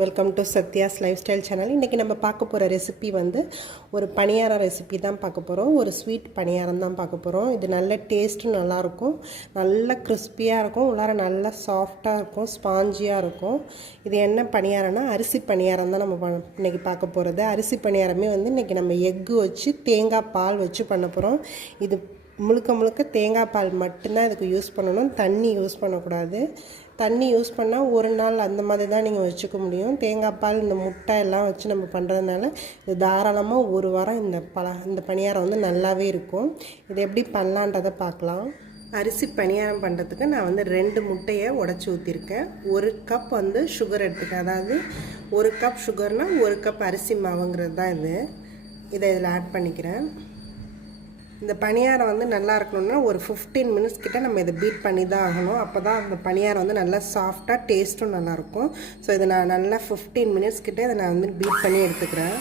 Welcome to Sathya's life style channel. இன்றைக்கி நம்ம பார்க்க போகிற ரெசிபி வந்து ஒரு பணியாரம் ரெசிபி தான் பார்க்க போகிறோம். ஒரு ஸ்வீட் பணியாரம் தான் பார்க்க போகிறோம். இது நல்ல டேஸ்ட்டும் நல்லாயிருக்கும், நல்ல கிறிஸ்பியாக இருக்கும், உள்ளார நல்லா சாஃப்டாக இருக்கும், ஸ்பாஞ்சியாக இருக்கும். இது என்ன பணியாரம்னா அரிசி பணியாரம் தான் நம்ம இன்றைக்கி பார்க்க போகிறது. அரிசி பணியாரமே வந்து இன்றைக்கி நம்ம எக்கு வச்சு தேங்காய் பால் வச்சு பண்ண போகிறோம். இது முழுக்க தேங்காய் பால் மட்டும்தான் இதுக்கு யூஸ் பண்ணணும், தண்ணி யூஸ் பண்ணக்கூடாது. தண்ணி யூஸ் பண்ணால் ஒரு நாள் அந்த மாதிரி தான் நீங்கள் வச்சுக்க முடியும். தேங்காய் பால் இந்த முட்டை எல்லாம் வச்சு நம்ம பண்ணுறதுனால இது தாராளமாக ஒரு வாரம் இந்த பணியாரம் வந்து நல்லாவே இருக்கும். இது எப்படி பண்ணலான்றதை பார்க்கலாம். அரிசி பணியாரம் பண்ணுறதுக்கு நான் வந்து 2 முட்டையை உடச்சி ஊற்றிருக்கேன். 1 கப் வந்து சுகர் எடுத்துக்கேன். அதாவது 1 கப் சுகர்னால் 1 கப் அரிசி மாவுங்கிறது தான் இது. இதை இதில் ஆட் பண்ணிக்கிறேன். இந்த பணியாரம் வந்து நல்லா இருக்கணும்னா ஒரு 15 மினிட்ஸ் கிட்ட நம்ம இதை பீட் பண்ணி தான் ஆகணும். அப்போ தான் அந்த பணியாரம் வந்து நல்லா சாஃப்டாக டேஸ்ட்டும் நல்லாயிருக்கும். ஸோ இதை நான் நல்லா 15 மினிட்ஸ் கிட்ட இதை நான் வந்து பீட் பண்ணி எடுத்துக்கிறேன்.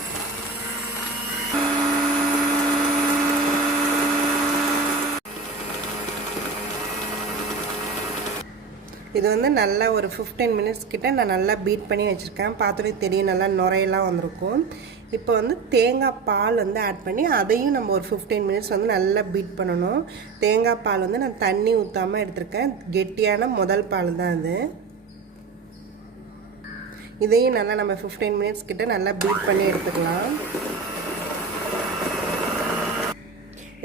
இது வந்து நல்லா ஒரு 15 மினிட்ஸ் கிட்ட நான் நல்லா பீட் பண்ணி வச்சுருக்கேன். பார்த்தோன்னே தெரியும், நல்லா நுரையெல்லாம் வந்திருக்கும். இப்போ வந்து தேங்காய் பால் வந்து ஆட் பண்ணி அதையும் நம்ம ஒரு 15 மினிட்ஸ் வந்து நல்லா பீட் பண்ணணும். தேங்காய் பால் வந்து நான் தண்ணி ஊற்றாமல் எடுத்திருக்கேன். கெட்டியான முதல் பால் தான் அது. இதையும் நல்லா நம்ம 15 மினிட்ஸ் கிட்ட நல்லா பீட் பண்ணி எடுத்துக்கலாம்.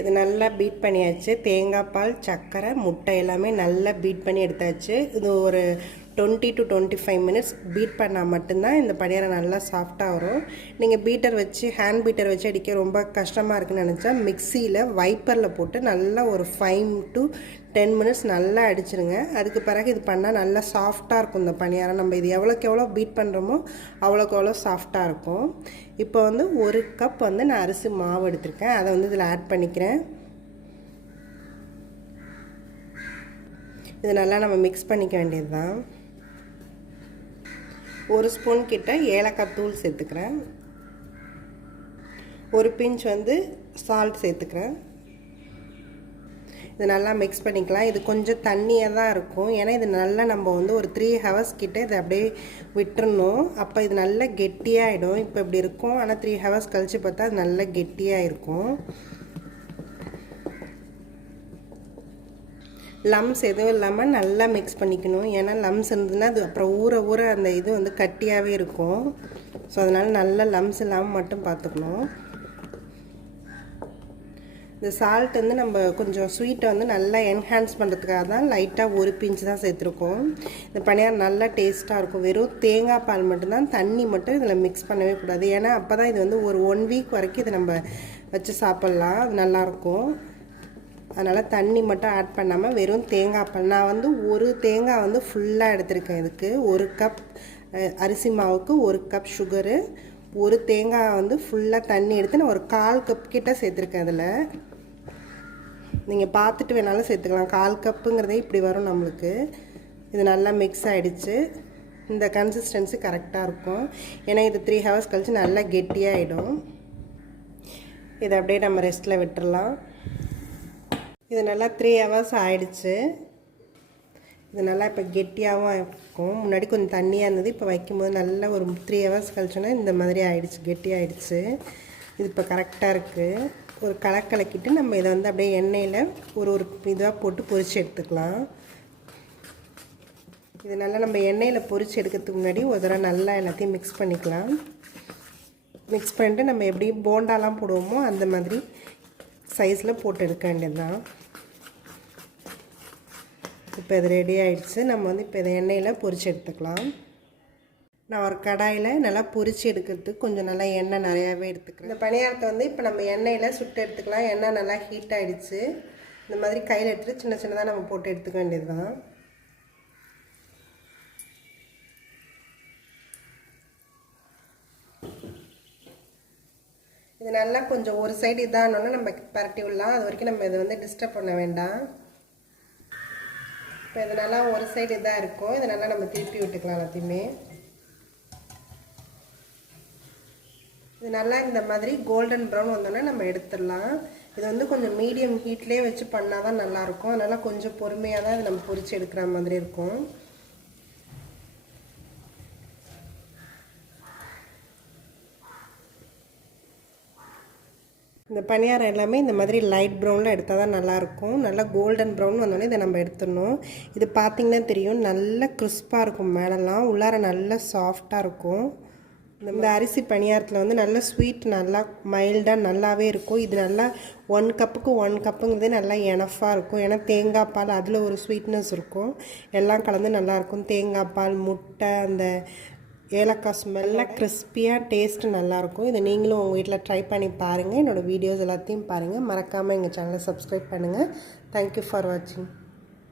இது நல்லா பீட் பண்ணியாச்சு. தேங்காய் பால், சர்க்கரை, முட்டை எல்லாமே நல்லா பீட் பண்ணி எடுத்தாச்சு. இது ஒரு 20 to 25 மினிட்ஸ் பீட் பண்ணால் மட்டும்தான் இந்த பணியாரம் நல்லா சாஃப்டாக வரும். நீங்கள் பீட்டர் வச்சு ஹேண்ட் பீட்டர் வச்சு அடிக்க ரொம்ப கஷ்டமாக இருக்குன்னு நினச்சா மிக்சியில் வைப்பரில் போட்டு நல்லா ஒரு 5 to 10 மினிட்ஸ் நல்லா அடிச்சிருங்க. அதுக்கு பிறகு இது பண்ணால் நல்லா சாஃப்டாக இருக்கும் இந்த பணியாரம். நம்ம இது எவ்வளோக்கு எவ்வளோ பீட் பண்ணுறோமோ அவ்வளோக்கு எவ்வளோ சாஃப்டாக இருக்கும். இப்போ வந்து 1 கப் வந்து நான் அரிசி மாவு எடுத்திருக்கேன். அதை வந்து இதில் ஆட் பண்ணிக்கிறேன். இது நல்லா நம்ம மிக்ஸ் பண்ணிக்க வேண்டியது தான். 1 ஸ்பூன் கிட்ட ஏலக்காய் தூள் சேர்த்துக்கிறேன். 1 பிஞ்ச் வந்து சால்ட் சேர்த்துக்கிறேன். இது நல்லா மிக்ஸ் பண்ணிக்கலாம். இது கொஞ்சம் தண்ணியாக தான் இருக்கும், ஏன்னா இது நல்லா நம்ம வந்து ஒரு 3 ஹவர்ஸ் கிட்ட இதை அப்படியே விட்டுறணும். அப்போ இது நல்லா கெட்டியாகிடும். இப்போ இப்படி இருக்கும், ஆனால் 3 ஹவர்ஸ் கழித்து பார்த்தா அது நல்லா கெட்டியாக இருக்கும். லம்ஸ் எதுவும் இல்லாமல் நல்லா மிக்ஸ் பண்ணிக்கணும். ஏன்னா லம்ஸ் இருந்ததுன்னா அது அப்புறம் ஊற அந்த இது வந்து கட்டியாகவே இருக்கும். ஸோ அதனால் நல்லா லம்ஸ் இல்லாமல் மட்டும் பார்த்துக்கணும். இந்த சால்ட் வந்து நம்ம கொஞ்சம் ஸ்வீட்டை வந்து நல்லா என்ஹான்ஸ் பண்ணுறதுக்காக தான் லைட்டாக 1 பிஞ்ச் தான் சேர்த்துருக்கோம். இந்த பணியாரம் நல்லா டேஸ்ட்டாக இருக்கும். வெறும் தேங்காய் பால் மட்டும்தான், தண்ணி மட்டும் இதில் மிக்ஸ் பண்ணவே கூடாது. ஏன்னா அப்போ தான் இது வந்து ஒரு 1 வீக் வரைக்கும் இதை நம்ம வச்சு சாப்பிட்லாம், அது நல்லாயிருக்கும். அதனால் தண்ணி மட்டும் ஆட் பண்ணாமல் வெறும் தேங்காய் பால். நான் வந்து 1 தேங்காய் வந்து ஃபுல்லாக எடுத்திருக்கேன். இதுக்கு 1 கப் அரிசி மாவுக்கு 1 கப் சுகரு, 1 தேங்காய் வந்து ஃபுல்லாக தண்ணி எடுத்து நான் ஒரு 1/4 கப் கிட்ட சேர்த்துருக்கேன். அதில் நீங்கள் பார்த்துட்டு வேணாலும் சேர்த்துக்கலாம். 1/4 கப்புங்கிறதே இப்படி வரும் நம்மளுக்கு. இது நல்லா மிக்ஸ் ஆகிடுச்சு. இந்த கன்சிஸ்டன்சி கரெக்டாக இருக்கும். ஏன்னா இது 3 ஹவர்ஸ் கழித்து நல்லா கெட்டியாகிடும். இதை அப்படியே நம்ம ரெஸ்ட்டில் விட்டுடலாம். இது நல்லா 3 ஹவர்ஸ் ஆகிடுச்சு. இது நல்லா இப்போ கெட்டியாகவும் இருக்கும். முன்னாடி கொஞ்சம் தண்ணியாக இருந்தது, இப்போ வைக்கும்போது நல்லா ஒரு 3 ஹவர்ஸ் கழிச்சோன்னா இந்த மாதிரி ஆகிடுச்சு, கெட்டியாகிடுச்சு. இது இப்போ கரெக்டாக இருக்குது. ஒரு கலக்கிட்டு நம்ம இதை வந்து அப்படியே எண்ணெயில் ஒரு இதாக போட்டு பொரித்து எடுத்துக்கலாம். இது நல்லா நம்ம எண்ணெயில் பொரித்து எடுக்கிறதுக்கு முன்னாடி ஒரு தடவை நல்லா எல்லாத்தையும் மிக்ஸ் பண்ணிக்கலாம். மிக்ஸ் பண்ணிட்டு நம்ம எப்படி போண்டாலாம் போடுவோமோ அந்த மாதிரி சைஸில் போட்டு எடுக்க வேண்டியது தான். இப்போ இது ரெடி ஆகிடுச்சு. நம்ம வந்து இப்போ இதை எண்ணெயில் பொரித்து எடுத்துக்கலாம். நான் ஒரு கடாயில் நல்லா பொரித்து எடுக்கிறதுக்கு கொஞ்சம் நல்லா எண்ணெய் நிறையாவே எடுத்துக்கிறேன். இந்த பணியாரத்தை வந்து இப்போ நம்ம எண்ணெயில் சுட்டு எடுத்துக்கலாம். எண்ணெய் நல்லா ஹீட் ஆகிடுச்சு. இந்த மாதிரி கையில் எடுத்துகிட்டு சின்ன சின்னதாக நம்ம போட்டு எடுத்துக்க வேண்டியது தான். இது நல்லா கொஞ்சம் ஒரு சைடு இதானோன்னா நம்ம பரட்டி விடலாம். அது வரைக்கும் நம்ம இதை வந்து டிஸ்டர்ப் பண்ண வேண்டாம். இப்போ இது நல்லா ஒரு சைடு இதாக இருக்கும். இதை நல்லா நம்ம திருப்பி விட்டுக்கலாம் எல்லாத்தையுமே. இது நல்லா இந்த மாதிரி கோல்டன் ப்ரௌன் வந்தோடனே நம்ம எடுத்துடலாம். இது வந்து கொஞ்சம் மீடியம் ஹீட்லேயே வச்சு பண்ணால் தான் நல்லாயிருக்கும். அதனால் கொஞ்சம் பொறுமையாக தான் இது நம்ம பொரித்து எடுக்கிற மாதிரி இருக்கும். இந்த பணியாரம் எல்லாமே இந்த மாதிரி லைட் ப்ரௌனில் எடுத்தால் தான் நல்லாயிருக்கும். நல்லா கோல்டன் ப்ரௌன் வந்தோடனே இதை நம்ம எடுத்துடணும். இது பார்த்திங்கன்னா தெரியும், நல்ல கிறிஸ்பாக இருக்கும், மேலெல்லாம் உள்ளார நல்ல சாஃப்டாக இருக்கும். இந்த அரிசி பணியாரத்தில் வந்து நல்ல ஸ்வீட், நல்லா மைல்டாக நல்லாவே இருக்கும். இது நல்லா 1 கப்புக்கு 1 கப்புங்கிறது நல்லா எனஃபாக இருக்கும். ஏன்னா தேங்காய் பால் அதில் ஒரு ஸ்வீட்னஸ் இருக்கும், எல்லாம் கலந்து நல்லாயிருக்கும். தேங்காய் பால், முட்டை, அந்த ஏலக்காய் ஸ்மெல்லாம் கிறிஸ்பியாக டேஸ்ட்டு நல்லாயிருக்கும். இதை நீங்களும் உங்கள் வீட்டில் ட்ரை பண்ணி பாருங்கள். என்னோடய வீடியோஸ் எல்லாத்தையும் பாருங்கள். மறக்காமல் எங்கள் சேனலை சப்ஸ்கிரைப் பண்ணுங்கள். தேங்க்யூ ஃபார் வாட்சிங்.